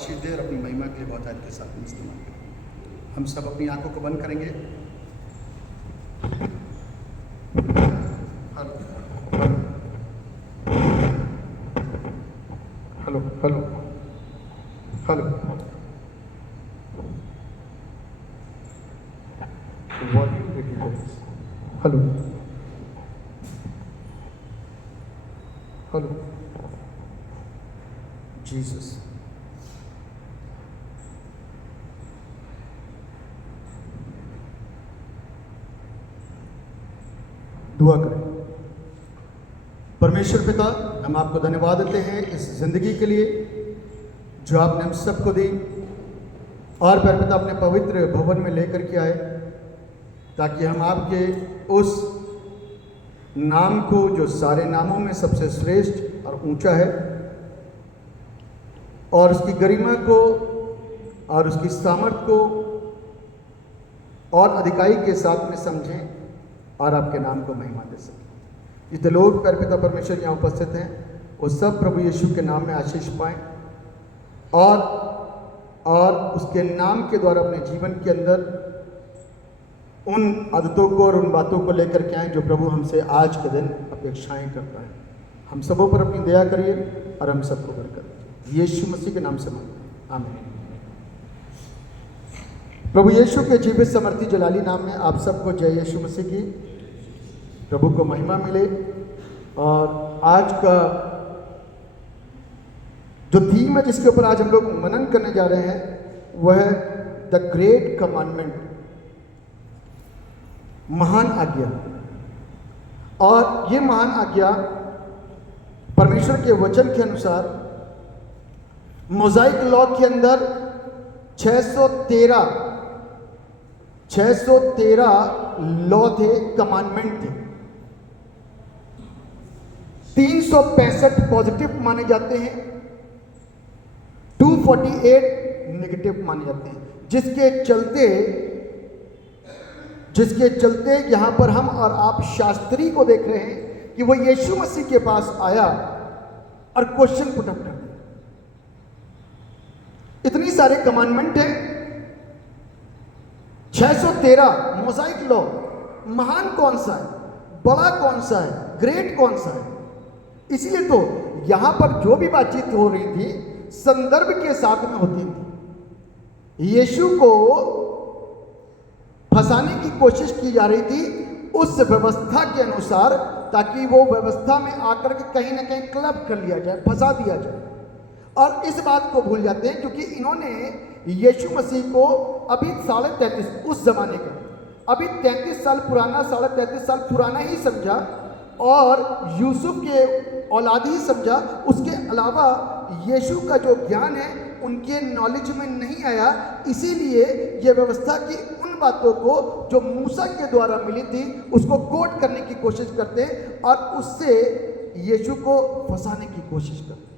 आशीष दे और अपनी महिमा के लिए बहुतायत के साथ में इस्तेमाल करें। हम सब अपनी आंखों को बंद करेंगे। Hello hello hello hello, volume देखिए। Hello hello, Jesus. दुआ करें। परमेश्वर पिता, हम आपको धन्यवाद देते हैं इस ज़िंदगी के लिए जो आपने हम सबको दी, और पिता अपने पवित्र भवन में लेकर के आए ताकि हम आपके उस नाम को जो सारे नामों में सबसे श्रेष्ठ और ऊंचा है, और उसकी गरिमा को और उसकी सामर्थ को और अधिकाई के साथ में समझें और आपके नाम को महिमा दे सकें। जितने लोग पिता परमेश्वर यहाँ उपस्थित हैं वो सब प्रभु यीशु के नाम में आशीष पाएं और उसके नाम के द्वारा अपने जीवन के अंदर उन आदतों को और उन बातों को लेकर के आएँ जो प्रभु हमसे आज के दिन अपेक्षाएं करता है। हम सबों पर अपनी दया करिए और हम सबको बरकत यीशु मसीह के नाम से मांगते हैं, आमीन। प्रभु यीशु के जीवित समर्थी जलाली नाम में आप सबको जय यीशु मसीह की। प्रभु को महिमा मिले। और आज का जो थीम है जिसके ऊपर आज हम लोग मनन करने जा रहे हैं वह है द ग्रेट कमांडमेंट, महान आज्ञा। और ये महान आज्ञा परमेश्वर के वचन के अनुसार मोज़ाइक लॉ के अंदर 613 लॉ थे, कमांडमेंट थे। 365 पॉजिटिव माने जाते हैं, 248 नेगेटिव माने जाते हैं, जिसके चलते यहां पर हम और आप शास्त्री को देख रहे हैं कि वो यीशु मसीह के पास आया और क्वेश्चन पुट अप कर दिया। इतनी सारे कमांडमेंट हैं, 613 मोज़ाइक लॉ। महान कौन सा है, बड़ा कौन सा है, ग्रेट कौन सा है? इसलिए तो यहां पर जो भी बातचीत हो रही थी संदर्भ के साथ में होती थी। यीशु को फंसाने की कोशिश की जा रही थी उस व्यवस्था के अनुसार, ताकि वो व्यवस्था में आकर के कहीं ना कहीं क्लब कर लिया जाए, फंसा दिया जाए। और इस बात को भूल जाते हैं क्योंकि इन्होंने यीशु मसीह को अभी 33.5 उस जमाने का, अभी 33 साल पुराना, 33.5 साल पुराना ही समझा और यूसुफ के औलाद ही समझा। उसके अलावा यीशु का जो ज्ञान है उनके नॉलेज में नहीं आया। इसीलिए ये व्यवस्था की उन बातों को जो मूसा के द्वारा मिली थी उसको कोट करने की कोशिश करते और उससे यीशु को फंसाने की कोशिश करते।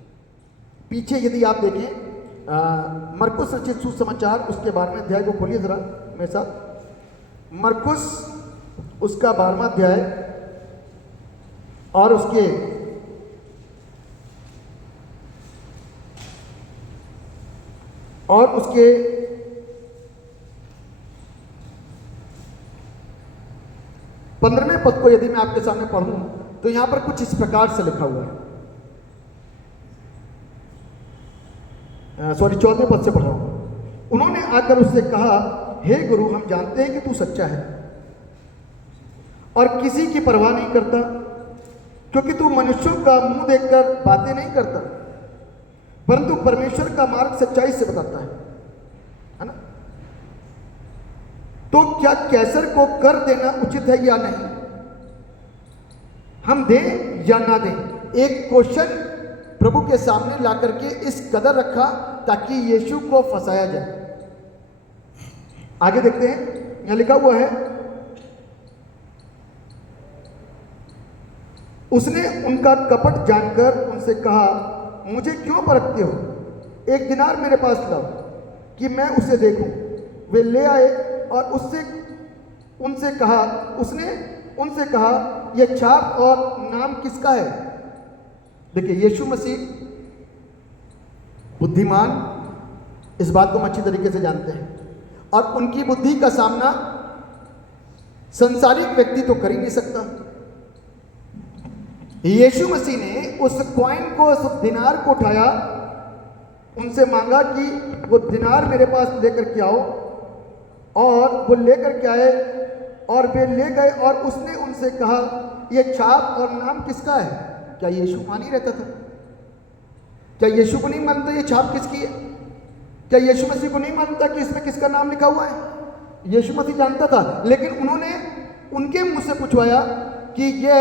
पीछे यदि आप देखें मरकुस रचित सुसमाचार उसके 12वें अध्याय को खोलिए जरा मेरे साथ। मरकुस उसका 12वां अध्याय और उसके 15वें पद को यदि मैं आपके सामने पढ़ूं तो यहां पर कुछ इस प्रकार से लिखा हुआ है। 14वें पद से पढ़ रहा हूं। उन्होंने आकर उससे कहा, हे गुरु, हम जानते हैं कि तू सच्चा है और किसी की परवाह नहीं करता, क्योंकि तू मनुष्यों का मुंह देखकर बातें नहीं करता, परंतु परमेश्वर का मार्ग सच्चाई से बताता है ना? तो क्या कैसर को कर देना उचित है या नहीं? हम दें या ना दें? एक क्वेश्चन प्रभु के सामने ला करके इस कदर रखा ताकि यीशु को फंसाया जाए। आगे देखते हैं, यहां लिखा हुआ है, उसने उनका कपट जानकर उनसे कहा, मुझे क्यों परखते हो? 1 दिनार मेरे पास लाओ कि मैं उसे देखूं। वे ले आए और उसने उनसे कहा, यह छाप और नाम किसका है? देखिए, यीशु मसीह बुद्धिमान, इस बात को हम अच्छी तरीके से जानते हैं। और उनकी बुद्धि का सामना संसारिक व्यक्ति तो कर ही नहीं सकता। यीशु मसीह ने उस कॉइन को, उस दिनार को उठाया, उनसे मांगा कि वो दिनार मेरे पास लेकर के आओ, और वो लेकर के आए और वे ले गए। और उसने उनसे कहा, ये छाप और नाम किसका है? क्या यीशु मान ही रहता था? क्या यीशु को नहीं मानता ये छाप किसकी है? क्या यीशु मसीह को नहीं मानता कि इसमें किसका नाम लिखा हुआ है? यीशु मसीह जानता था, लेकिन उन्होंने उनके मुंह से पूछवाया कि ये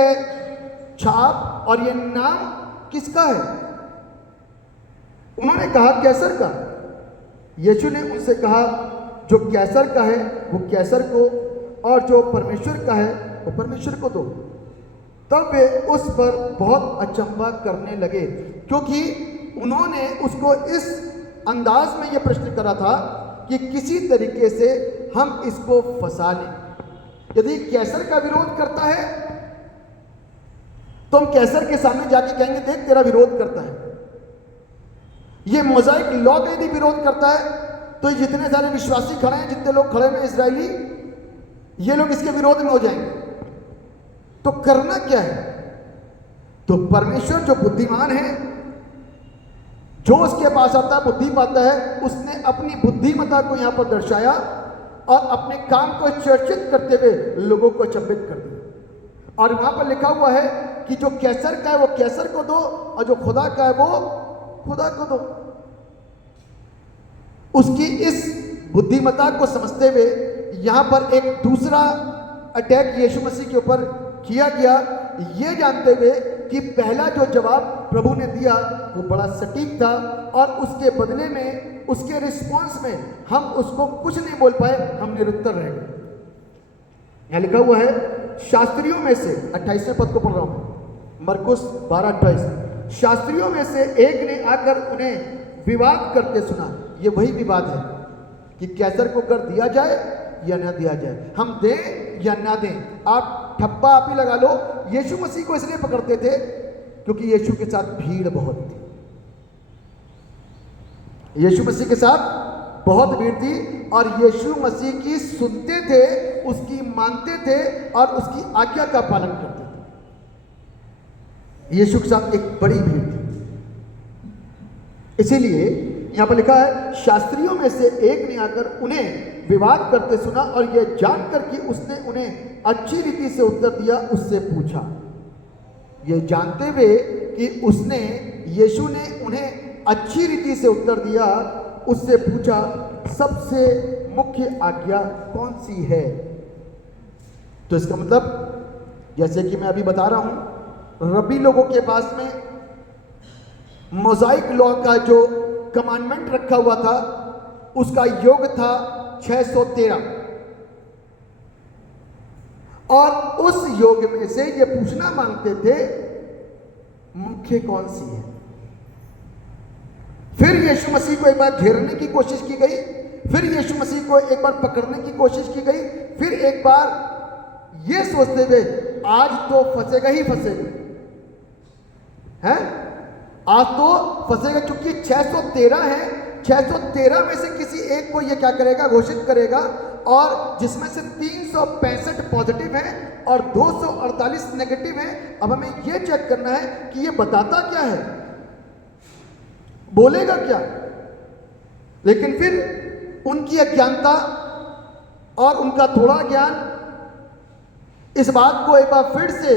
छाप और ये नाम किसका है? उन्होंने कहा कैसर का। यीशु ने उनसे कहा, जो कैसर का है वो कैसर को, और जो परमेश्वर का है वो परमेश्वर को दो। तब वे उस पर बहुत अचंभा करने लगे, क्योंकि उन्होंने उसको इस अंदाज में यह प्रश्न करा था कि किसी तरीके से हम इसको फंसा लें। यदि कैसर का विरोध करता है तो हम कैसर के सामने जाके कहेंगे, देख तेरा विरोध करता है। ये मोज़ाइक लॉ का यदि विरोध करता है तो ये जितने सारे विश्वासी खड़े हैं, जितने लोग खड़े हैं इजरायली, ये लोग इसके विरोध में हो जाएंगे। तो करना क्या है? तो परमेश्वर जो बुद्धिमान है, जो उसके पास आता है बुद्धि पाता है, उसने अपनी बुद्धिमत्ता को यहां पर दर्शाया और अपने काम को चर्चित करते हुए लोगों को अचंभित कर दिया। और वहां पर लिखा हुआ है कि जो कैसर का है वो कैसर को दो, और जो खुदा का है वो खुदा को दो। उसकी इस बुद्धिमत्ता को समझते हुए यहां पर एक दूसरा अटैक यीशु मसीह के ऊपर किया गया, ये जानते हुए कि पहला जो जवाब प्रभु ने दिया वो बड़ा सटीक था, और उसके बदले में, उसके रिस्पॉन्स में हम उसको कुछ नहीं बोल पाए, हम निरुत्तर रह गए। यहां लिखा हुआ है, शास्त्रियों में से, 28वें पद को पढ़ रहा हूं, मरकुस 12:28, शास्त्रियों में से एक ने आकर उन्हें विवाद करते सुना। ये वही विवाद है कि कैसर को कर दिया जाए या ना दिया जाए, हम दें या ना दें। आप ठप्पा आप ही लगा लो। यीशु मसीह को इसलिए पकड़ते थे क्योंकि यीशु के साथ भीड़ बहुत थी। यीशु मसीह के साथ बहुत भीड़ थी, और यीशु मसीह की सुनते थे, उसकी मानते थे और उसकी आज्ञा का पालन करते थे। यीशु के साथ एक बड़ी भीड़ थी। इसीलिए यहां पर लिखा है, शास्त्रियों में से एक ने आकर उन्हें विवाद करते सुना, और यह जानकर कि उसने उन्हें अच्छी रीति से उत्तर दिया, उससे पूछा। यह जानते हुए कि उसने, यीशु ने उन्हें अच्छी रीति से उत्तर दिया, उससे पूछा, सबसे मुख्य आज्ञा कौन सी है? तो इसका मतलब, जैसे कि मैं अभी बता रहा हूं, रब्बी लोगों के पास में मोज़ाइक लॉ का जो कमांडमेंट रखा हुआ था, उसका योग था 613, और उस योग में से ये पूछना मांगते थे, मुख्य कौन सी है? फिर यीशु मसीह को एक बार घेरने की कोशिश की गई, फिर यीशु मसीह को एक बार पकड़ने की कोशिश की गई, फिर एक बार ये सोचते हुए, आज तो फंसेगा ही फंसेगा, है आज तो फंसेगा, क्योंकि 613 है, 613 में से किसी एक को ये क्या करेगा, घोषित करेगा, और जिसमें से 365 पॉजिटिव हैं और 248 नेगेटिव हैं। अब हमें ये चेक करना है कि ये बताता क्या है, बोलेगा क्या। लेकिन फिर उनकी अज्ञानता और उनका थोड़ा ज्ञान इस बात को एक बार फिर से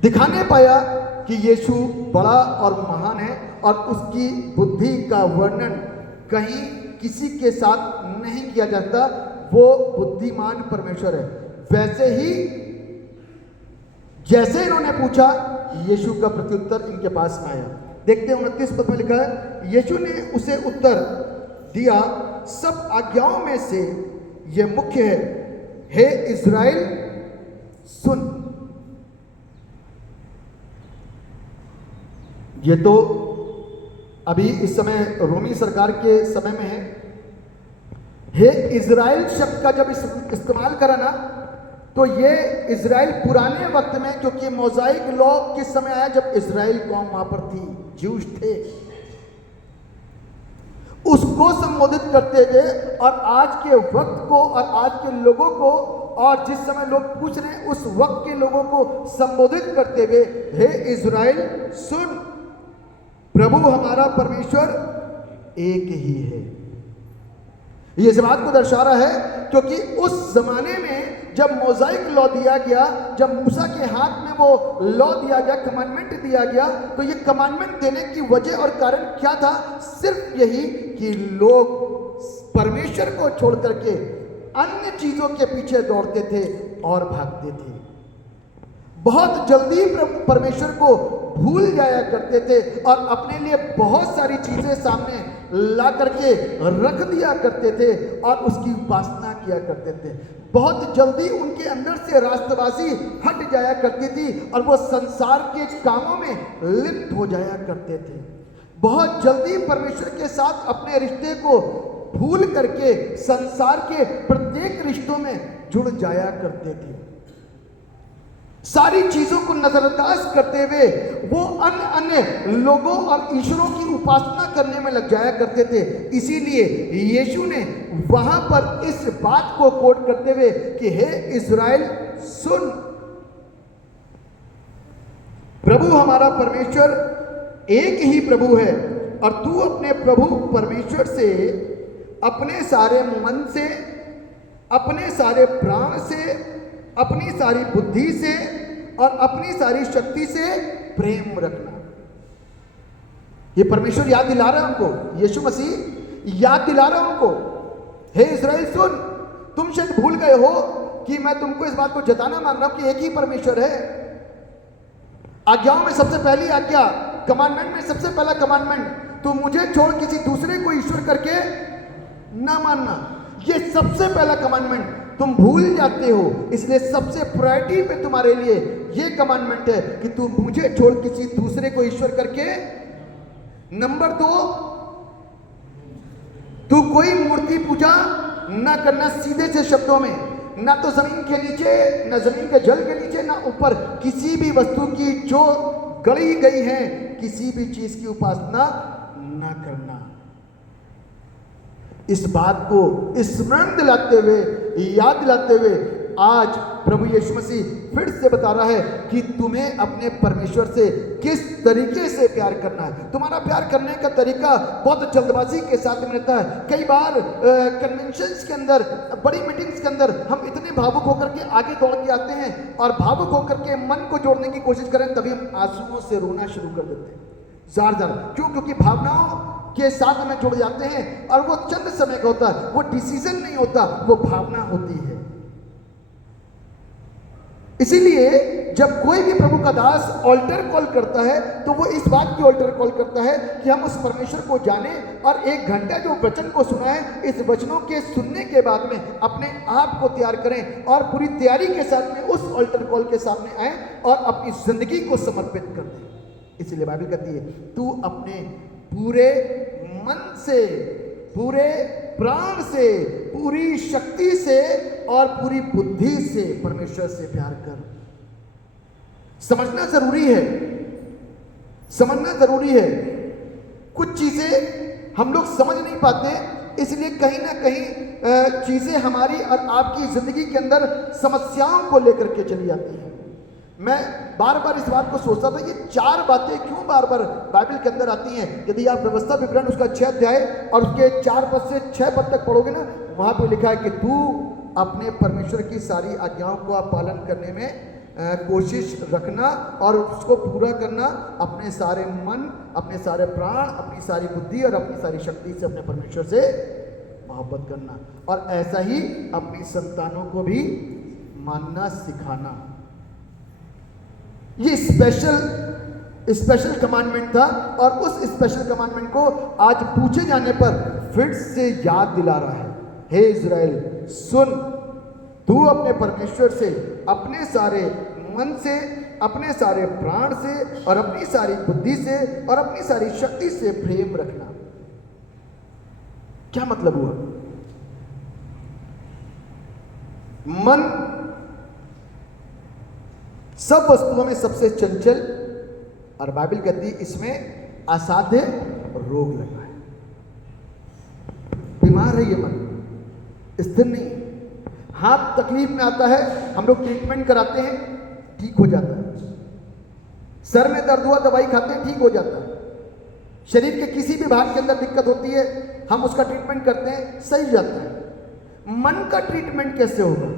दिखाने पाया कि यीशु बड़ा और महान है, और उसकी बुद्धि का वर्णन कहीं किसी के साथ नहीं किया जाता। वो बुद्धिमान परमेश्वर है। वैसे ही जैसे इन्होंने पूछा, यीशु का प्रत्युत्तर इनके पास में आया। देखते हैं 29 पद में लिखा है, यीशु ने उसे उत्तर दिया, सब आज्ञाओं में से यह मुख्य है, हे इज़राइल सुन। ये तो अभी इस समय रोमी सरकार के समय में है। हे इज़राइल शब्द का जब इस्तेमाल करा ना, तो ये इज़राइल पुराने वक्त में, क्योंकि मोज़ाइक लॉ किस समय आया, जब इज़राइल कौम वहां पर थी, ज्यूश थे, उसको संबोधित करते हुए और आज के वक्त को और आज के लोगों को और जिस समय लोग पूछ रहे हैं उस वक्त के लोगों को संबोधित करते हुए, हे इज़राइल सुन, प्रभु हमारा परमेश्वर एक ही है। ये इस बात को दर्शा रहा है क्योंकि उस जमाने में जब मोज़ाइक लॉ दिया गया, जब मूसा के हाथ में वो लॉ दिया गया, कमांडमेंट दिया गया, तो ये कमांडमेंट देने की वजह और कारण क्या था? सिर्फ यही कि लोग परमेश्वर को छोड़ करके अन्य चीजों के पीछे दौड़ते थे और भागते थे। बहुत जल्दी परमेश्वर को भूल जाया करते थे और अपने लिए बहुत सारी चीजें सामने ला करके रख दिया करते थे और उसकी उपासना किया करते थे। बहुत जल्दी उनके अंदर से राष्ट्रवासी हट जाया करती थी और वो संसार के कामों में लिप्त हो जाया करते थे। बहुत जल्दी परमेश्वर के साथ अपने रिश्ते को भूल करके संसार के प्रत्येक रिश्तों में जुड़ जाया करते थे। सारी चीजों को नजरअंदाज करते हुए वो अन्य लोगों और ईश्वरों की उपासना करने में लग जाया करते थे। इसीलिए यीशु ने वहां पर इस बात को कोट करते हुए कि हे इज़राइल सुन, प्रभु हमारा परमेश्वर एक ही प्रभु है और तू अपने प्रभु परमेश्वर से अपने सारे मन से, अपने सारे प्राण से, अपनी सारी बुद्धि से और अपनी सारी शक्ति से प्रेम रखना। ये परमेश्वर याद दिला रहा है उनको, यीशु मसीह याद दिला रहा है उनको, हे इज़राइल सुन, तुम शायद भूल गए हो कि मैं तुमको इस बात को जताना मांग रहा हूं कि एक ही परमेश्वर है। आज्ञाओं में सबसे पहली आज्ञा, कमांडमेंट में सबसे पहला कमांडमेंट, तू मुझे छोड़ किसी दूसरे को ईश्वर करके ना मानना। ये सबसे पहला कमांडमेंट तुम भूल जाते हो, इसलिए सबसे प्रायोरिटी पे तुम्हारे लिए ये कमांडमेंट है कि तू मुझे छोड़ किसी दूसरे को ईश्वर करके। नंबर 2, तू कोई मूर्ति पूजा ना करना। सीधे से शब्दों में, ना तो जमीन के नीचे, ना जमीन के जल के नीचे, ना ऊपर, किसी भी वस्तु की जो गढ़ी गई है, किसी भी चीज की उपासना ना करना। इस बात को स्मरण दिलाते हुए, याद दिलाते हुए आज प्रभु यीशु मसीह फिर से बता रहा है कि तुम्हें अपने परमेश्वर से किस तरीके से प्यार करना है। तुम्हारा प्यार करने का तरीका बहुत जल्दबाजी के साथ में रहता है। कई बार कन्वेंशंस के अंदर, बड़ी मीटिंग्स के अंदर हम इतने भावुक होकर के आगे दौड़ के आते हैं और भावुक होकर के मन को जोड़ने की कोशिश करें, तभी हम आंसुओं से रोना शुरू कर देते हैं, जार। क्यों? क्योंकि भावनाओं के साथ में जुड़ जाते हैं और वो चंद समय का होता है, वो डिसीजन नहीं होता, वो भावना होती है। इसीलिए जब कोई भी प्रभु का दास ऑल्टर कॉल करता है तो वो इस बात की ऑल्टर कॉल करता है कि हम उस परमेश्वर को जाने और 1 घंटा जो वचन को सुना है, इस वचनों के सुनने के बाद में अपने आप को तैयार करें और पूरी तैयारी के साथ में उस ऑल्टर कॉल के सामने आए और अपनी जिंदगी को समर्पित कर दें। इसीलिए बाइबल कहती है, तू अपने पूरे मन से, पूरे प्राण से, पूरी शक्ति से और पूरी बुद्धि से परमेश्वर से प्यार कर। समझना जरूरी है, समझना जरूरी है। कुछ चीजें हम लोग समझ नहीं पाते, इसलिए कहीं ना कहीं चीजें हमारी और आपकी जिंदगी के अंदर समस्याओं को लेकर के चली जाती हैं। मैं बार बार इस बात को सोचता था, ये 4 बातें क्यों बार बार बाइबल के अंदर आती हैं। यदि आप व्यवस्था विवरण उसका 6 अध्याय और उसके 4 पद से 6 पद तक पढ़ोगे ना, वहां पे लिखा है कि तू अपने परमेश्वर की सारी आज्ञाओं को आप पालन करने में कोशिश रखना और उसको पूरा करना, अपने सारे मन, अपने सारे प्राण, अपनी सारी बुद्धि और अपनी सारी शक्ति से अपने परमेश्वर से मोहब्बत करना, और ऐसा ही अपनी संतानों को भी मानना सिखाना। ये स्पेशल कमांडमेंट था और उस स्पेशल कमांडमेंट को आज पूछे जाने पर फिर से याद दिला रहा है। हे इज़राइल सुन, तू अपने परमेश्वर से अपने सारे मन से, अपने सारे प्राण से और अपनी सारी बुद्धि से और अपनी सारी शक्ति से प्रेम रखना। क्या मतलब हुआ? मन सब वस्तुओं में सबसे चंचल, और बाइबल कहती है इसमें असाध्य रोग लगा है। बीमार है ये मन, स्थिर नहीं है। हाथ तकलीफ में आता है, हम लोग ट्रीटमेंट कराते हैं, ठीक हो जाता है। सर में दर्द हुआ, दवाई खाते हैं, ठीक हो जाता है। शरीर के किसी भी भाग के अंदर दिक्कत होती है, हम उसका ट्रीटमेंट करते हैं, सही हो जाता है। मन का ट्रीटमेंट कैसे होगा?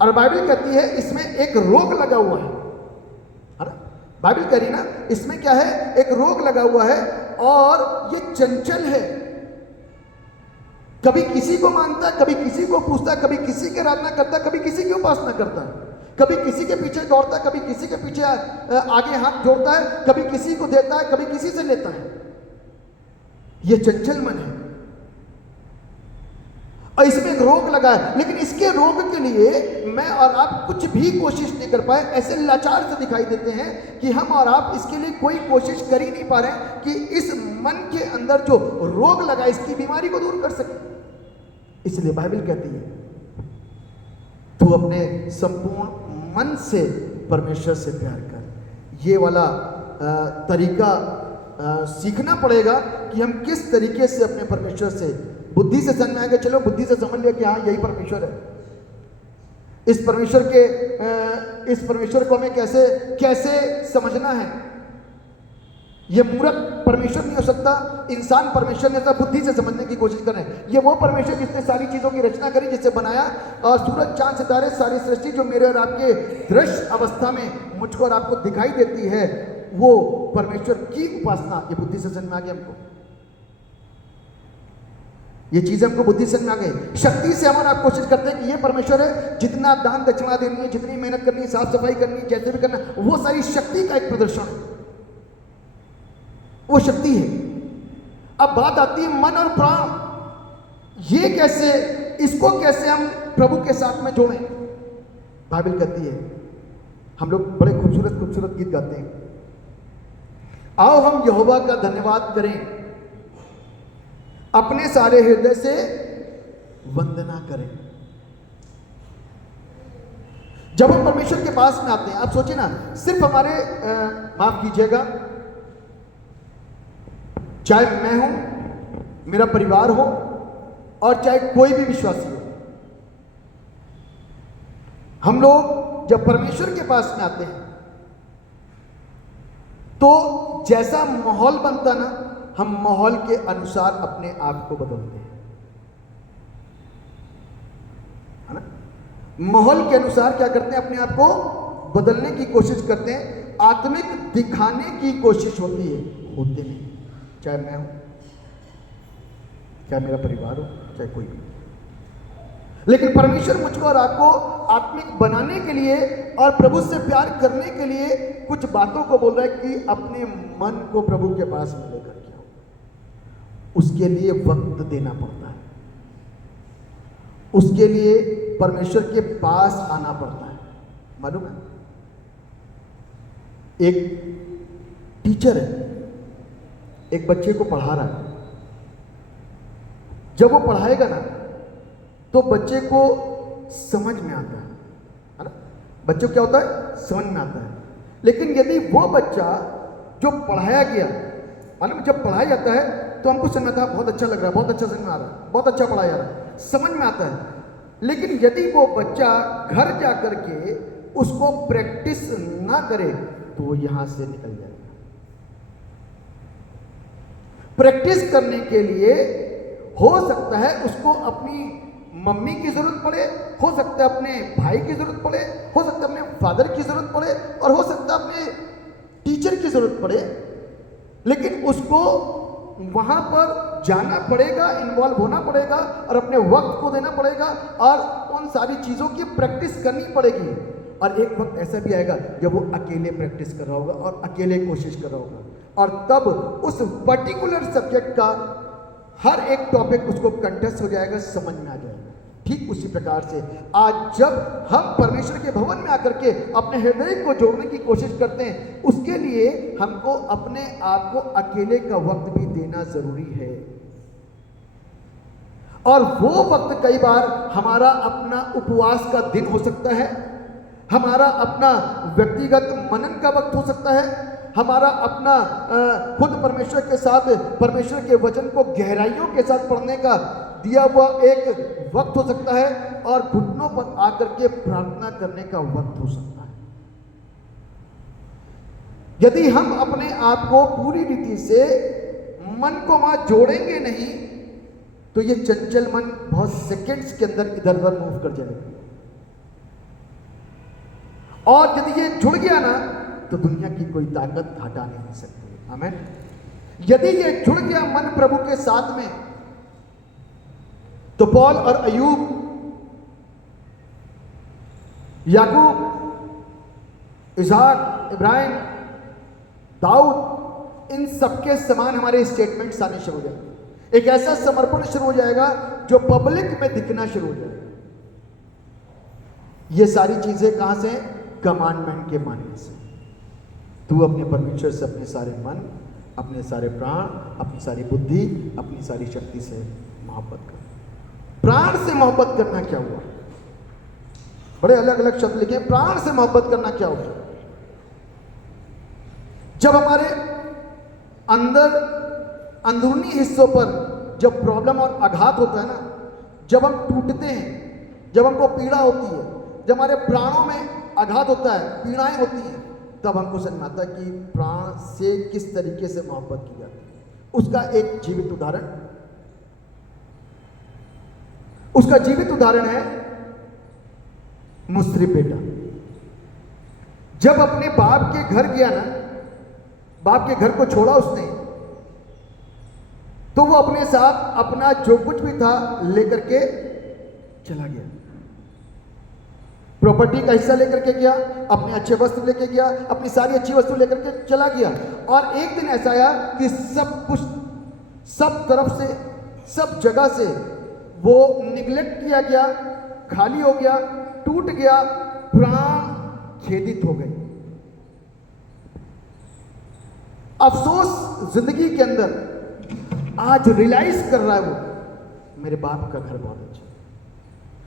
और बाइबल कहती है इसमें एक रोग लगा हुआ है ना? बाइबल कह रही ना, इसमें क्या है? एक रोग लगा हुआ है और ये चंचल है। कभी किसी को मानता है, कभी किसी को पूछता है, कभी किसी की आराधना करता है, कभी किसी की उपासना करता है, कभी किसी के पीछे दौड़ता है, कभी किसी के पीछे आगे हाथ जोड़ता है, कभी किसी को देता है, कभी किसी से लेता है। यह चंचल मन है और इसमें एक रोग लगा है। लेकिन इसके रोग के लिए मैं और आप कुछ भी कोशिश नहीं कर पाए, ऐसे लाचार से दिखाई देते हैं कि हम और आप इसके लिए कोई कोशिश कर ही नहीं पा रहे कि इस मन के अंदर जो रोग लगा, इसकी बीमारी को दूर कर सके। इसलिए बाइबल कहती है तू अपने संपूर्ण मन से परमेश्वर से प्यार कर। ये वाला तरीका सीखना पड़ेगा कि हम किस तरीके से अपने परमेश्वर से बुद्धि से समझ में आएगा। चलो बुद्धि से समझ लिया कि हाँ यही परमेश्वर है। इस परमेश्वर को हमें कैसे कैसे समझना है। ये मूर्ख परमेश्वर नहीं हो सकता, इंसान परमेश्वर नहीं होता। बुद्धि से समझने की कोशिश करें। ये वो परमेश्वर जिसने सारी चीजों की रचना करी, जिससे बनाया, और सूरज चांद सितारे सारी सृष्टि जो मेरे और आपके दृश्य अवस्था में मुझको और आपको दिखाई देती है, वो परमेश्वर की उपासना, ये बुद्धि से समझ में आ गया हमको। ये चीज हमको बुद्धि समझ में आ गई। शक्ति से हम आप कोशिश करते हैं कि ये परमेश्वर है, जितना दान दक्षिणा देनी है, जितनी मेहनत करनी है, साफ सफाई करनी है, जैसे भी करना, वो सारी शक्ति का एक प्रदर्शन है, वो शक्ति है। अब बात आती है मन और प्राण, ये कैसे, इसको कैसे हम प्रभु के साथ में जोड़ें। बाइबल कहती है, हम लोग बड़े खूबसूरत खूबसूरत गीत गाते हैं, आओ हम यहोवा का धन्यवाद करें, अपने सारे हृदय से वंदना करें। जब हम परमेश्वर के पास में आते हैं, आप सोचिए ना, सिर्फ हमारे माफ कीजिएगा, चाहे मैं हूं, मेरा परिवार हो, और चाहे कोई भी विश्वासी हो, हम लोग जब परमेश्वर के पास में आते हैं तो जैसा माहौल बनता ना, हम माहौल के अनुसार अपने आप को बदलते हैं, है ना? माहौल के अनुसार क्या करते हैं? अपने आप को बदलने की कोशिश करते हैं। आत्मिक दिखाने की कोशिश होती है, होते नहीं। चाहे मैं हूं, चाहे मेरा परिवार हो, चाहे कोई भी। लेकिन परमेश्वर मुझको और आपको आत्मिक बनाने के लिए और प्रभु से प्यार करने के लिए कुछ बातों को बोल रहा है कि अपने मन को प्रभु के पास में लेकर के आओ। उसके लिए वक्त देना पड़ता है, उसके लिए परमेश्वर के पास आना पड़ता है। मालूम है, एक टीचर है, एक बच्चे को पढ़ा रहा है। जब वो पढ़ाएगा ना, तो बच्चे को समझ में आता है ना? बच्चे को क्या होता है? समझ में आता है। लेकिन यदि वो बच्चा जो पढ़ाया गया, मालूम, जब पढ़ाया जाता है तो हमको समझ में आता है, बहुत अच्छा लग रहा है, बहुत अच्छा समझ में आ रहा है, बहुत अच्छा पढ़ाया जा रहा है, समझ में आता है। लेकिन यदि वो बच्चा घर जा करके उसको प्रैक्टिस ना करे तो वो यहां से निकल जाएगा। प्रैक्टिस करने के लिए हो सकता है उसको अपनी मम्मी की जरूरत पड़े, हो सकता है अपने भाई की जरूरत पड़े, हो सकता है अपने फादर की जरूरत पड़े, और हो सकता है अपने टीचर की जरूरत पड़े। लेकिन उसको वहां पर जाना पड़ेगा, इन्वॉल्व होना पड़ेगा, और अपने वक्त को देना पड़ेगा, और उन सारी चीजों की प्रैक्टिस करनी पड़ेगी। और एक वक्त ऐसा भी आएगा जब वो अकेले प्रैक्टिस कर रहा होगा और अकेले कोशिश कर रहा होगा, और तब उस पर्टिकुलर सब्जेक्ट का हर एक टॉपिक उसको कंटेस्ट हो जाएगा, समझ में आ जाएगा। ठीक उसी प्रकार से आज जब हम परमेश्वर के भवन में आकर के अपने हृदय को जोड़ने की कोशिश करते हैं, उसके लिए हमको अपने आप को अकेले का वक्त भी देना जरूरी है। और वो वक्त कई बार हमारा अपना उपवास का दिन हो सकता है, हमारा अपना व्यक्तिगत मनन का वक्त हो सकता है, हमारा अपना खुद परमेश्वर के साथ परमेश्वर के वचन को गहराइयों के साथ पढ़ने का दिया हुआ एक वक्त हो सकता है, और घुटनों पर आकर के प्रार्थना करने का वक्त हो सकता है। यदि हम अपने आप को पूरी रीति से मन को वहां जोड़ेंगे नहीं, तो ये चंचल मन बहुत सेकंड्स के अंदर इधर उधर मूव कर जाएगा। और यदि ये जुड़ गया ना, तो दुनिया की कोई ताकत हटा नहीं सकती। आमीन। यदि ये जुड़ गया मन प्रभु के साथ में, तो पौल और अयूब, याकूब, इसहाक, इब्राहिम, दाऊद, इन सबके समान हमारे स्टेटमेंट्स आने शुरू हो जाएंगे। एक ऐसा समर्पण शुरू हो जाएगा जो पब्लिक में दिखना शुरू हो जाएगा। ये सारी चीजें कहां से? कमांडमेंट के मानने से। तू अपने परमेश्वर से अपने सारे मन, अपने सारे प्राण, अपनी सारी बुद्धि, अपनी सारी शक्ति से मोहब्बत कर। प्राण से मोहब्बत करना क्या हुआ? बड़े अलग अलग शब्द लिखे। प्राण से मोहब्बत करना क्या हुआ? जब हमारे अंदर अंदरूनी हिस्सों पर जब प्रॉब्लम और आघात होता है ना, जब हम टूटते हैं, जब हमको पीड़ा होती है, जब हमारे प्राणों में आघात होता है, पीड़ाएं होती हैं, तब हमको समझ में आता है कि प्राण से किस तरीके से मोहब्बत की जाती है। उसका एक जीवित उदाहरण, उसका जीवित उदाहरण है मुस्रिफ बेटा। जब अपने बाप के घर गया ना, बाप के घर को छोड़ा उसने, तो वो अपने साथ अपना जो कुछ भी था लेकर के चला गया। प्रॉपर्टी का हिस्सा लेकर के गया, अपने अच्छे वस्त्र लेके गया, अपनी सारी अच्छी वस्तु लेकर के चला गया। और एक दिन ऐसा आया कि सब कुछ, सब तरफ से, सब जगह से वो निगलेक्ट किया गया, खाली हो गया, टूट गया, प्राण खेदित हो गए। अफसोस जिंदगी के अंदर आज रियलाइज कर रहा है वो, मेरे बाप का घर बहुत अच्छा,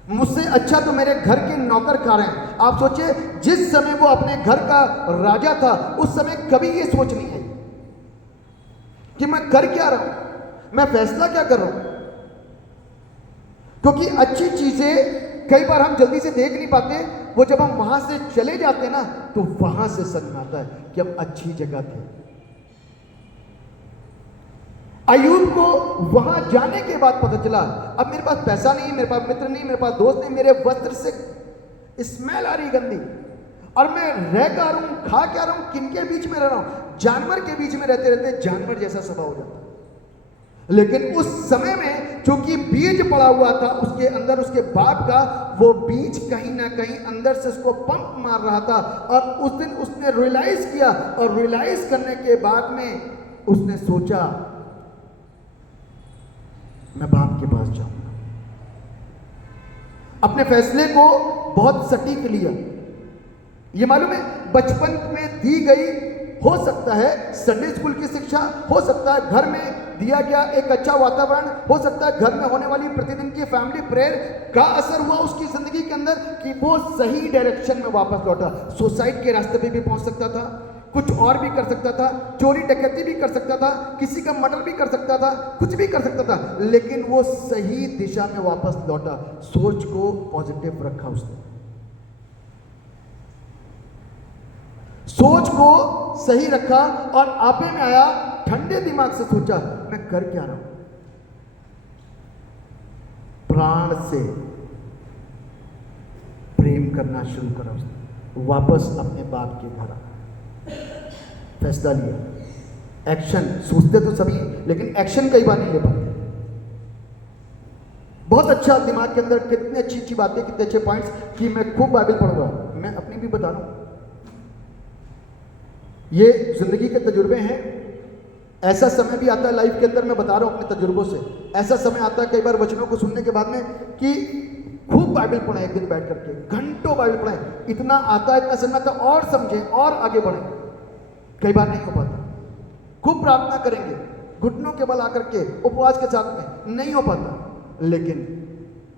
मुझसे अच्छा तो मेरे घर के नौकर खा रहे हैं। आप सोचिए, जिस समय वो अपने घर का राजा था, उस समय कभी ये सोच नहीं आई कि मैं कर क्या रहा हूं, मैं फैसला क्या कर रहा हूं। क्योंकि अच्छी चीजें कई बार हम जल्दी से देख नहीं पाते, वो जब हम वहां से चले जाते ना, तो वहां से समझ में आता है कि हम अच्छी जगह थे। अयूब को वहां जाने के बाद पता चला, अब मेरे पास पैसा नहीं, मेरे पास मित्र नहीं, मेरे पास दोस्त नहीं, मेरे वस्त्र से स्मेल आ रही गंदी, और मैं रह क्या रहा हूं, खा क्या रहा हूं, किनके बीच में रह रहा हूं? जानवर के बीच में रहते रहते जानवर जैसा स्वभाव हो जाता। लेकिन उस समय में चूंकि बीज पड़ा हुआ था उसके अंदर, उसके बाप का, वो बीज कहीं ना कहीं अंदर से उसको पंप मार रहा था। और उस दिन उसने रियलाइज किया, और रियलाइज करने के बाद में उसने सोचा, मैं बाप के पास जाऊंगा। अपने फैसले को बहुत सटीक लिया। ये मालूम है, बचपन में दी गई, हो सकता है संडे स्कूल की शिक्षा, हो सकता है घर में दिया गया एक अच्छा वातावरण, हो सकता है घर में होने वाली प्रतिदिन की फैमिली प्रेयर का असर हुआ उसकी जिंदगी के अंदर कि वो सही डायरेक्शन में वापस लौटा। सुसाइड के रास्ते पे भी पहुंच सकता था, कुछ और भी कर सकता था, चोरी डकैती भी कर सकता था, किसी का मर्डर भी कर सकता था, कुछ भी कर सकता था, लेकिन वो सही दिशा में वापस लौटा। सोच को पॉजिटिव रखा उसने, सोच को सही रखा, और आपे में आया, ठंडे दिमाग से सोचा, मैं कर क्या रहा हूं। प्राण से प्रेम करना शुरू करा उसने, वापस अपने बाप के घर फैसला लिया। एक्शन, सोचते तो सभी, लेकिन एक्शन कई बार नहीं ले पाते। बहुत अच्छा दिमाग के अंदर, कितनी अच्छी अच्छी बातें, कितने अच्छे पॉइंट्स कि मैं खूब बाइबल पढ़ूंगा। मैं अपनी भी बता रहा हूं, ये जिंदगी के तजुर्बे हैं। ऐसा समय भी आता है लाइफ के अंदर, मैं बता रहा हूं अपने तजुर्बों से, ऐसा समय आता है कई बार वचनों को सुनने के बाद में कि खूब बाइबल पढ़े, एक दिन बैठ करके घंटों बाइबल पढ़े, इतना आता है, इतना समझ आता, और समझे और आगे बढ़े। कई बार नहीं हो पाता। खूब प्रार्थना करेंगे, घुटनों के बल आकर के, उपवास के साथ में, नहीं हो पाता। लेकिन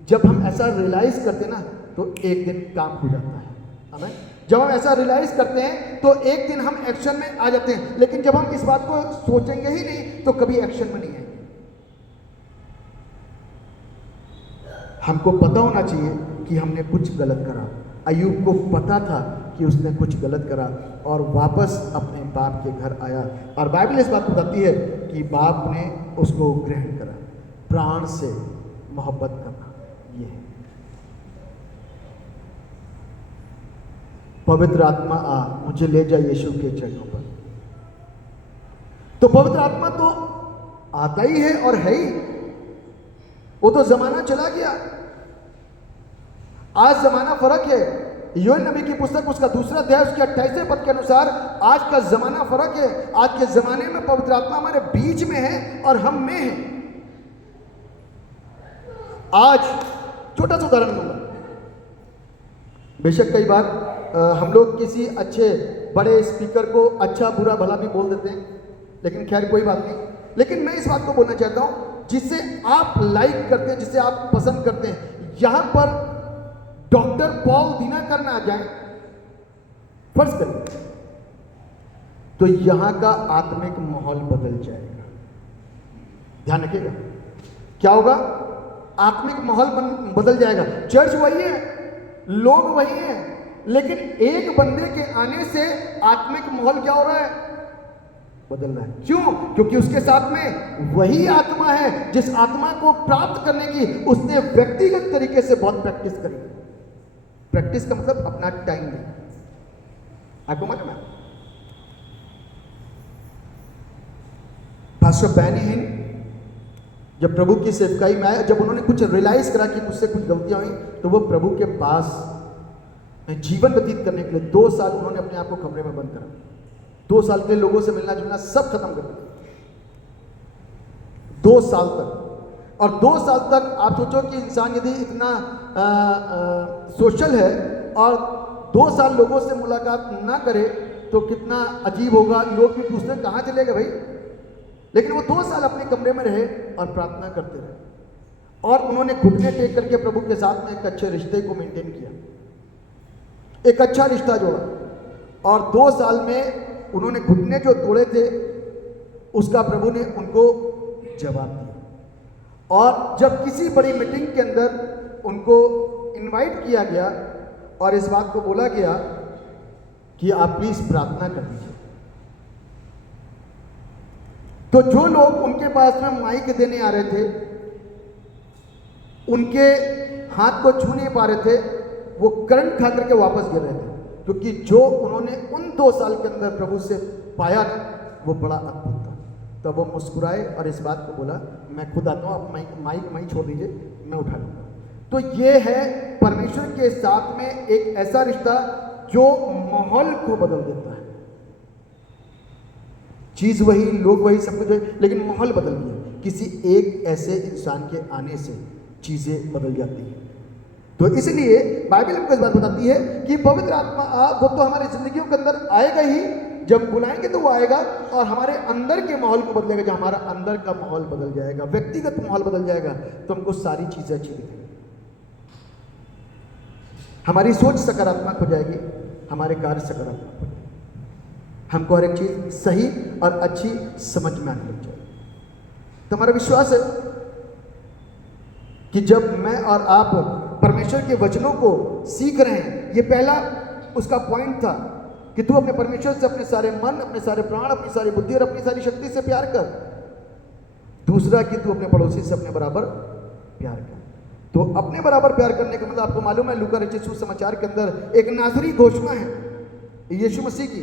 जब हम ऐसा रियलाइज करते ना, तो एक दिन काम हो जाता है। हमें जब हम ऐसा रियलाइज करते हैं तो एक दिन हम एक्शन में आ जाते हैं, लेकिन जब हम इस बात को सोचेंगे ही नहीं तो कभी एक्शन में नहीं आएंगे। हमको पता होना चाहिए कि हमने कुछ गलत करा। अय्यूब को पता था कि उसने कुछ गलत करा और वापस अपने बाप के घर आया, और बाइबल इस बात को बताती है कि बाप ने उसको ग्रहण करा। प्राण से मोहब्बत करना, ये है। पवित्र आत्मा आ, मुझे ले जा यीशु के चरणों पर। तो पवित्र आत्मा तो आता ही है और है ही, वो तो जमाना चला गया। आज जमाना फर्क है। योएल नबी की पुस्तक उसका 2 अध्याय उसके 28वें पद के अनुसार आज का जमाना फर्क है। आज के जमाने में पवित्र आत्मा हमारे बीच में है और हम में है। आज छोटा सा उदाहरण दूंगा। बेशक कई बार हम लोग किसी अच्छे बड़े स्पीकर को अच्छा बुरा भला भी बोल देते हैं, लेकिन खैर कोई बात नहीं। लेकिन मैं इस बात को बोलना चाहता हूं, जिसे आप लाइक करते हैं, जिसे आप पसंद करते हैं, यहां पर डॉक्टर पॉल दिनाकर ना आ जाए फर्ज करें, तो यहां का आत्मिक माहौल बदल जाएगा। ध्यान रखिएगा, क्या होगा? आत्मिक माहौल बदल जाएगा। चर्च वही है, लोग वही हैं, लेकिन एक बंदे के आने से आत्मिक माहौल क्या हो रहा है? बदल रहा है। क्यों? क्योंकि उसके साथ में वही आत्मा है जिस आत्मा को प्राप्त करने की उसने व्यक्तिगत तरीके से बहुत प्रैक्टिस करी। प्रैक्टिस का मतलब अपना टाइम देना। आपको मालूम है पास्टर बैनी हिंग जब प्रभु की सेवकाई में आए, जब उन्होंने कुछ रियलाइज करा कि मुझसे कुछ गलतियां हुई, तो वो प्रभु के पास में जीवन व्यतीत करने के लिए 2 साल उन्होंने अपने आप को कमरे में बंद करा। 2 साल के लिए लोगों से मिलना जुलना सब खत्म कर दिया। 2 साल तक। और 2 साल तक आप सोचो कि इंसान यदि इतना सोशल है और 2 साल लोगों से मुलाकात ना करे तो कितना अजीब होगा। लोग भी पूछते हैं कहाँ चले गए भाई। लेकिन वो 2 साल अपने कमरे में रहे और प्रार्थना करते रहे, और उन्होंने घुटने टेक करके प्रभु के साथ में एक अच्छे रिश्ते को मेंटेन किया, एक अच्छा रिश्ता जोड़ा। और 2 साल में उन्होंने घुटने जो तोड़े थे उसका प्रभु ने उनको जवाब दिया। और जब किसी बड़ी मीटिंग के अंदर उनको इनवाइट किया गया और इस बात को बोला गया कि आप प्लीज प्रार्थना कर दीजिए, तो जो लोग उनके पास में माइक देने आ रहे थे उनके हाथ को छू नहीं पा रहे थे, वो करंट खा करके वापस गिर रहे थे, क्योंकि जो उन्होंने उन 2 साल के अंदर प्रभु से पाया वो बड़ा अद्भुत था। तब वो मुस्कुराए और इस बात को बोला, मैं खुद आता हूँ, आप माइक छोड़ दीजिए, मैं उठा लूँगा। तो ये है परमेश्वर के साथ में एक ऐसा रिश्ता जो माहौल को बदल देता है। चीज़ वही, लोग वही, सब कुछ वही, लेकिन माहौल बदल गया। किसी एक ऐसे इंसान के आने से चीज़ें बदल जाती हैं। तो इसलिए बाइबल हमको इस बात बताती है कि पवित्र आत्मा वो तो हमारी जिंदगियों के अंदर आएगा ही, जब बुलाएंगे तो वो आएगा और हमारे अंदर के माहौल को बदलेगा। जब हमारा अंदर का माहौल बदल जाएगा, व्यक्तिगत माहौल बदल जाएगा, तो हमको सारी चीजें अच्छी दिखेंगी। हमारी सोच सकारात्मक हो जाएगी, हमारे कार्य सकारात्मक हो जाएंगे, हमको हर एक चीज सही और अच्छी समझ में आने लग जाएगी। तो हमारा विश्वास है कि जब मैं और आप परमेश्वर के वचनों को सीख रहे हैं, ये पहला उसका पॉइंट था कि तू अपने परमेश्वर से अपने सारे मन, अपने सारे प्राण, अपनी सारी बुद्धि और अपनी सारी शक्ति से प्यार कर। दूसरा कि तू अपने पड़ोसी से अपने बराबर प्यार कर। तो अपने बराबर प्यार करने का मतलब आपको मालूम है, लूका रचित सुसमाचार के अंदर एक नाज़री घोषणा है यीशु मसीह की,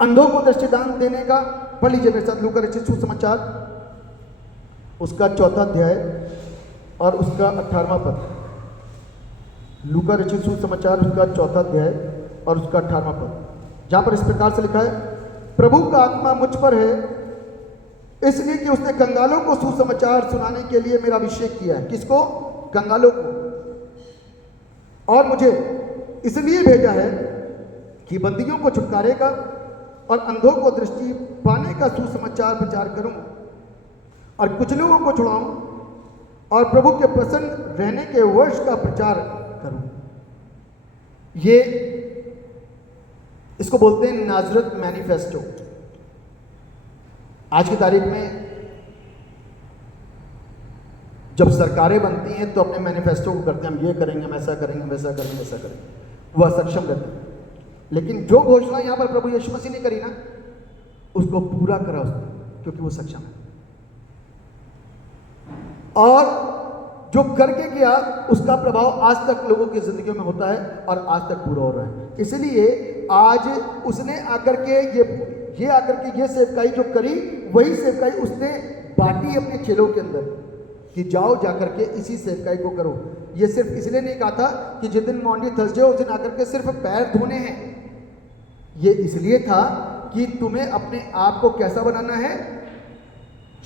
अंधों को दृष्टिदान देने का। पढ़ लीजिए मेरे साथ लूका रचित सुसमाचार उसका 4वां अध्याय और उसका 18वां पद। लूका रचित सुसमाचार उसका 4वां अध्याय और उसका 18वां पद, जहां पर इस प्रकार से लिखा है, प्रभु का आत्मा मुझ पर है, इसलिए कि उसने कंगालों को सुसमाचार सुनाने के लिए मेरा अभिषेक किया है। किसको? कंगालों को। और मुझे इसलिए भेजा है कि बंदियों को छुटकारेगा और अंधों को दृष्टि पाने का सुसमाचार प्रचार करूं और कुछ लोगों को छुड़ाऊं और प्रभु के प्रसन्न रहने के वर्ष का प्रचार करूं। ये इसको बोलते हैं नाजरत मैनिफेस्टो। आज की तारीख में जब सरकारें बनती हैं तो अपने मैनिफेस्टो को करते हैं, हम ये करेंगे, हम ऐसा करेंगे, वैसा करेंगे, वैसा करेंगे, वह सक्षम रहते हैं। लेकिन जो घोषणा यहां पर प्रभु यीशु मसीह ने करी ना, उसको पूरा करा उसने, क्योंकि वो सक्षम है। और जो करके गया उसका प्रभाव आज तक लोगों की जिंदगियों में होता है और आज तक पूरा हो रहा है। इसलिए आज उसने आकर के ये सेवकाई जो करी, वही सेवकाई उसने बांटी अपने चेलों के अंदर कि जाओ जाकर के इसी सेवकाई को करो। ये सिर्फ इसलिए नहीं कहा था कि जिस दिन मॉन्डी थर्सडे उस दिन आकर के सिर्फ पैर धोने हैं। ये इसलिए था कि तुम्हें अपने आप को कैसा बनाना है,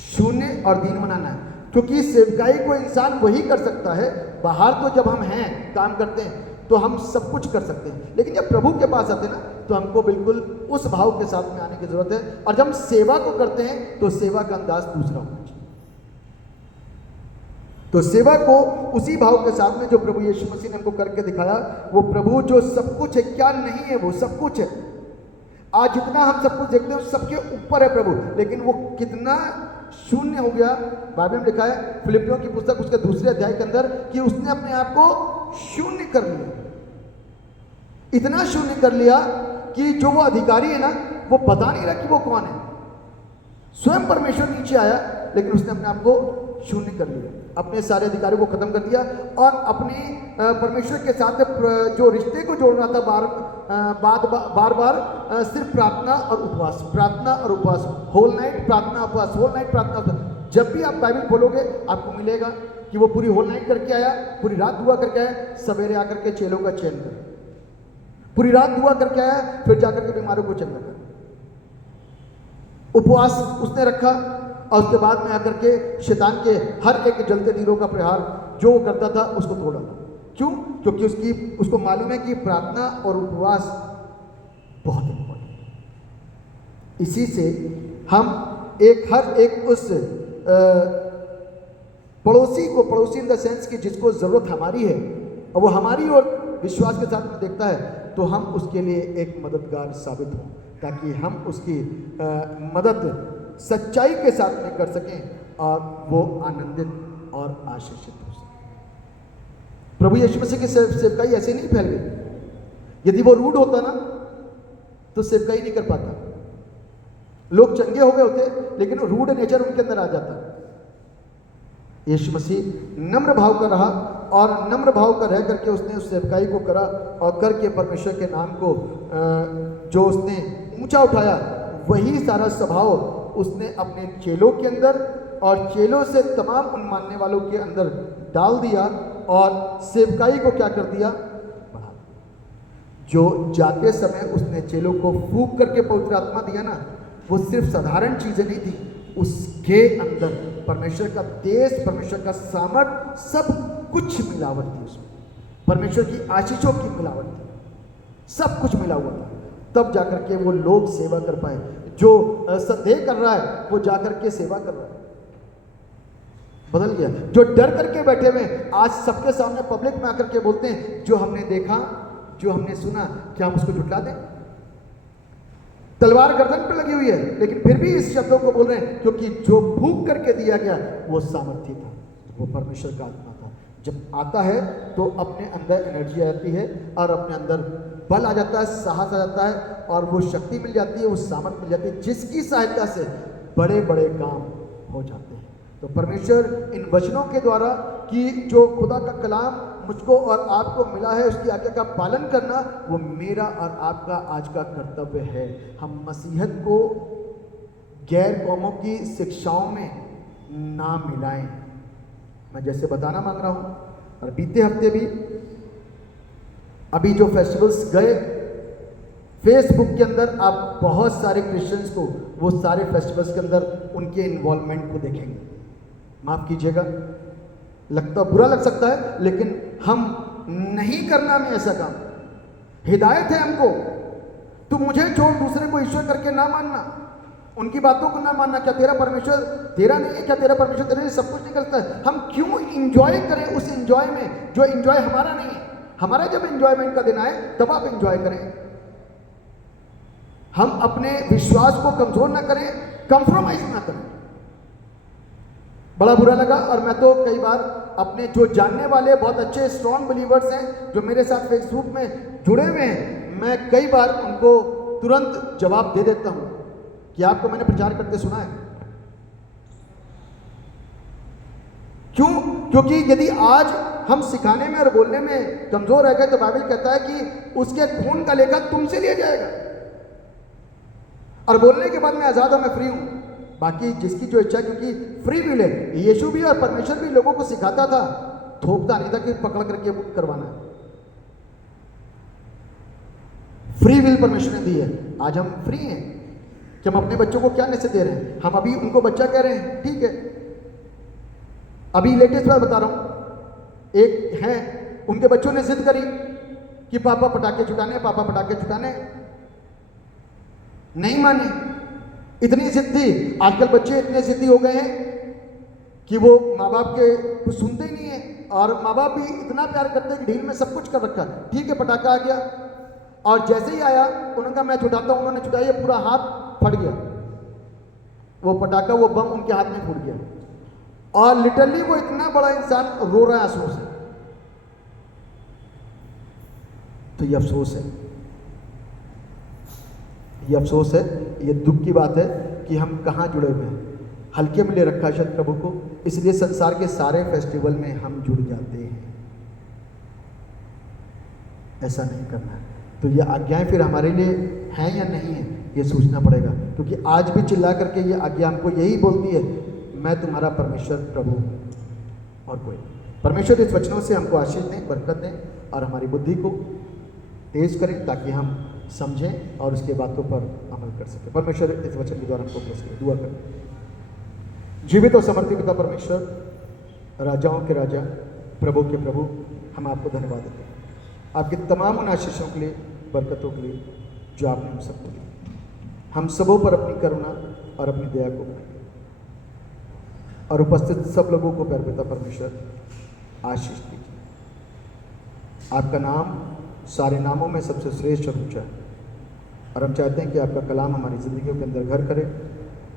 शून्य और दीन बनाना है। क्योंकि सेवकाई को इंसान वही कर सकता है। बाहर तो जब हम हैं, काम करते हैं, तो हम सब कुछ कर सकते हैं, लेकिन जब प्रभु के पास आते हैं ना, तो हमको बिल्कुल उस भाव के साथ में आने की जरूरत है। और जब हम सेवा को करते हैं तो सेवा का अंदाज दूसरा होना चाहिए। तो सेवा को उसी भाव के साथ में जो प्रभु यीशु मसीह ने हमको करके दिखाया, वो प्रभु जो सब कुछ है, क्या नहीं है, वो सब कुछ है। आज जितना हम सब कुछ देखते हैं सबके ऊपर है प्रभु, लेकिन वो कितना शून्य हो गया। बाइबल में लिखा है फिलिपियों की पुस्तक उसके 2 अध्याय के अंदर कि उसने अपने आप को शून्य कर लिया। इतना शून्य कर लिया कि जो वो अधिकारी है ना, वो बता नहीं रहा कि वो कौन है। स्वयं परमेश्वर नीचे आया, लेकिन उसने अपने आप को शून्य कर लिया, अपने सारे अधिकारियों को खत्म कर दिया और अपने परमेश्वर के साथ जो रिश्ते को जोड़ना था बार बार सिर्फ प्रार्थना और उपवास, प्रार्थना और उपवास, होल नाइट प्रार्थना उपवास, होल नाइट प्रार्थना उपवास। जब भी आप बाइबल खोलोगे आपको मिलेगा कि वो पूरी होल नाइट करके आया, पूरी रात दुआ करके आया, सवेरे आकर के चेलों का चयन कर, पूरी रात दुआ करके आया, फिर जाकर के बीमारों को चंगा कर, उपवास उसने रखा और उसके बाद में आकर के शैतान के हर एक जलते तीरों का प्रहार जो वो करता था उसको तोड़ा। क्यों? क्योंकि उसको मालूम है कि प्रार्थना और उपवास बहुत इंपॉर्टेंट है। इसी से हम हर एक उस पड़ोसी इन द सेंस कि जिसको ज़रूरत हमारी है और वो हमारी और विश्वास के साथ में देखता है, तो हम उसके लिए एक मददगार साबित हों, ताकि हम उसकी मदद सच्चाई के साथ में कर सकें और वो आनंदित और आशीषित हो सके। प्रभु यीशु मसीह की सेवकाई ऐसे नहीं फैल गई। यदि वो रूड होता ना तो सेवकाई नहीं कर पाता। लोग चंगे हो गए होते, लेकिन रूड नेचर उनके अंदर आ जाता। यीशु मसीह नम्र भाव का रहा और नम्र भाव का रह करके उसने उस सेवकाई को करा और करके परमेश्वर के नाम को जो उसने ऊंचा उठाया, वही सारा स्वभाव उसने अपने चेलों के अंदर और चेलों से तमाम उन मानने वालों के अंदर डाल दिया और सेवकाई को क्या कर दिया, बढ़ा दिया। जो जाते समय उसने चेलों को फूंक करके पवित्र आत्मा दिया ना, वो सिर्फ साधारण चीजें नहीं थी, उसके अंदर परमेश्वर का देश, परमेश्वर का सामर्थ, सब कुछ मिलावट थी उसमें। परमेश्वर की आशीषों की मिलावट थी, सब कुछ मिला हुआ था। तब जाकर के वो लोग सेवा कर पाए। जो संदेह कर रहा है वो जाकर के सेवा कर रहा है, बदल गया। जो डर करके बैठे हुए आज सबके सामने पब्लिक में आकर के बोलते हैं, जो हमने देखा, जो हमने सुना, क्या हम उसको झुठला दें? तलवार गर्दन पर लगी हुई है, लेकिन फिर भी इस शब्दों को बोल रहे हैं, क्योंकि जो फूंक करके दिया गया वो सामर्थ्य था, वो परमेश्वर का आत्मा था। जब आता है तो अपने अंदर एनर्जी आ जाती है और अपने अंदर बल आ जाता है, साहस आ जाता है और वो शक्ति मिल जाती है, वो सामर्थ मिल जाती है, जिसकी सहायता से बड़े बड़े काम हो जाते हैं। तो परमेश्वर इन वचनों के द्वारा कि जो खुदा का कलाम मुझको और आपको मिला है, उसकी आज्ञा का पालन करना वो मेरा और आपका आज का कर्तव्य है। हम मसीहत को गैर कौमों की शिक्षाओं में ना मिलाएं। मैं जैसे बताना मांग रहा हूँ, और बीते हफ्ते भी अभी जो फेस्टिवल्स गए, फेसबुक के अंदर आप बहुत सारे क्रिश्चियंस को वो सारे फेस्टिवल्स के अंदर उनके इन्वॉल्वमेंट को देखेंगे। माफ कीजिएगा, लगता बुरा लग सकता है, लेकिन हम नहीं करना में ऐसा काम। हिदायत है हमको, तू मुझे छोड़ दूसरे को ईश्वर करके ना मानना, उनकी बातों को ना मानना। क्या तेरा परमेश्वर तेरा नहीं है? क्या तेरा परमेश्वर तेरे लिए सब कुछ नहीं करता है? हम क्यों इंजॉय करें उस इंजॉय में जो इंजॉय हमारा नहीं है? हमारा जब एंजॉयमेंट का दिन आए तब आप एंजॉय करें। हम अपने विश्वास को कमजोर ना करें, कंप्रोमाइज ना करें। बड़ा बुरा लगा, और मैं तो कई बार अपने जो जानने वाले बहुत अच्छे स्ट्रॉन्ग बिलीवर्स हैं जो मेरे साथ फेसबुक में जुड़े हुए हैं, मैं कई बार उनको तुरंत जवाब दे देता हूं कि आपको मैंने प्रचार करते सुना है। क्यों? क्योंकि यदि आज हम सिखाने में और बोलने में कमजोर रह गए तो बाइबल कहता है कि उसके खून का लेखा तुमसे लिया जाएगा। और बोलने के बाद मैं आजाद हूं, मैं फ्री हूं, बाकी जिसकी जो इच्छा, क्योंकि फ्री विल है। यीशु भी और परमेश्वर भी लोगों को सिखाता था, थोपता नहीं था कि पकड़ करके करवाना है। फ्री विल परमेश्वर ने दी है। आज हम फ्री हैं कि हम अपने बच्चों को क्या नसीहत दे रहे हैं। हम अभी उनको बच्चा कह रहे हैं, ठीक है। अभी लेटेस्ट बात बता रहा हूं, एक है उनके बच्चों ने जिद करी कि पापा पटाखे छुटाने, पापा पटाखे छुटाने, नहीं माने। इतनी जिद थी। आजकल बच्चे इतने जिद्दी हो गए हैं कि वो माँ बाप के कुछ सुनते ही नहीं है, और माँ बाप भी इतना प्यार करते हैं कि ढील में सब कुछ कर रखा है। ठीक है, पटाखा आ गया, और जैसे ही आया उन्होंने कहा मैं छुटाता हूं, उन्होंने छुटाया, पूरा हाथ फट गया, वो पटाखा, वो बम उनके हाथ में फूट गया, और लिटरली वो इतना बड़ा इंसान रो रहा है आंसुओं से। तो ये अफसोस है, ये अफसोस है, ये दुख की बात है कि हम कहाँ जुड़े हुए हैं। हल्के में ले रखा है शायद प्रभु को, इसलिए संसार के सारे फेस्टिवल में हम जुड़ जाते हैं। ऐसा नहीं करना है। तो ये आज्ञाएं फिर हमारे लिए हैं या नहीं है, ये सोचना पड़ेगा। क्योंकि आज भी चिल्ला करके ये आज्ञा हमको यही बोलती है, मैं तुम्हारा परमेश्वर प्रभु हूँ और कोई। परमेश्वर इस वचनों से हमको आशीष दें, बरकत दें, और हमारी बुद्धि को तेज करें ताकि हम समझें और उसके बातों पर अमल कर सकें। परमेश्वर इस वचन के द्वारा हमको प्रेस करें। दुआ करें। जीवित और समर्थी पिता परमेश्वर, राजाओं के राजा, प्रभु के प्रभु, हम आपको धन्यवाद देते हैं आपकी तमाम उन आशीषों के लिए, बरकतों के लिए जो आपने हम सबको दी। हम सबों पर अपनी करुणा और अपनी दया को बनाइए, और उपस्थित सब लोगों को प्यारे पिता परमेश्वर आशीष दीजिए। आपका नाम सारे नामों में सबसे श्रेष्ठ और ऊंचा है, और हम चाहते हैं कि आपका कलाम हमारी ज़िंदगियों के अंदर घर करे,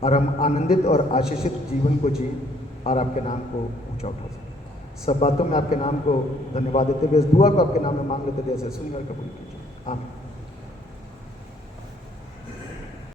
और हम आनंदित और आशीषित जीवन को जिए और आपके नाम को ऊंचा उठा सकें। सब बातों में आपके नाम को धन्यवाद देते हुए इस दुआ को आपके नाम में मांग लेते, जैसे सुनिए और कबूल कीजिए। आमीन।